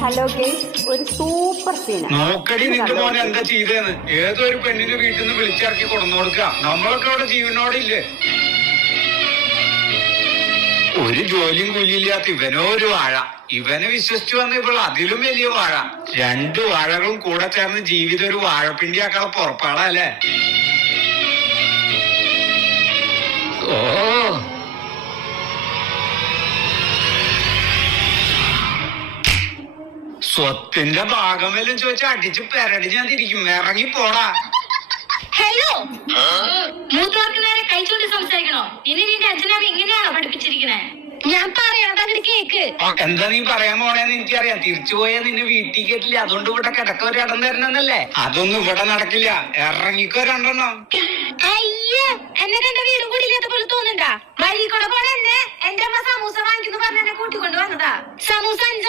Hello guys ഒരു super നോക്കടി നിന്റെ മോനെ എന്താ ചെയ്തേന്ന്? ഏതോ ഒരു പെണ്ണിന്റെ വീട്ടിൽ നിന്ന് വിളിച്ചിറക്കി കൊണ്ടു കൊടുക്ക നമ്മളൊക്കെ അവിടെ ജീവനോടില്ലേ? ഒരു ജോലിയും കൂലിയില്ലാത്ത ഇവനോ ഒരു വാഴ. ഇവനെ വിശ്വസിച്ചു വന്ന ഇപ്പോൾ അതിലും വലിയ വാഴ. രണ്ടു വാഴകളും കൂടെ ചേർന്ന് ജീവിതം ഒരു വാഴപ്പിണ്ടിയാക്കാളെ പുറപ്പാടല്ലേ സ്വത്തിന്റെ ഭാഗം വല്ലതും ചോദിച്ചാൽ അടിച്ച് പെരടി ഞാൻ തിരിക്കും. ഇറങ്ങി പോടാ. ഹലോ മൂത്തവർക്ക് നേരെ കൈ ചൂണ്ടി സംസാരിക്കണോ? ഇനി നിന്റെ അച്ഛനാണ് ഇങ്ങനെയാണോ പഠിപ്പിച്ചിരിക്കണേ? ഞാൻ പറയാം. കേക്ക്. എന്താ നീ പറയാൻ പോണേന്ന് എനിക്കറിയാം. തിരിച്ചു പോയാൽ നിന്നെ വീട്ടിൽ കേട്ടില്ല അതുകൊണ്ട് ഇവിടെ കിടക്ക ഒരു ഇടം തരണമെന്നല്ലേ അതൊന്നും ഇവിടെ നടക്കില്ല. ഇറങ്ങിക്കോ രണ്ടെണ്ണം. അയ്യോ എന്നെ കണ്ട വീടും കൂടി ഇല്ലാത്ത പോലെ തോന്നുന്നുണ്ടാ? വഴി കൂടെ പോണ എന്നെ? എന്റെ അമ്മ സമൂസ വാങ്ങിക്കുന്നു പറഞ്ഞ എന്നെ കൂട്ടിക്കൊണ്ട് വന്നതാ. സമൂസ അഞ്ച്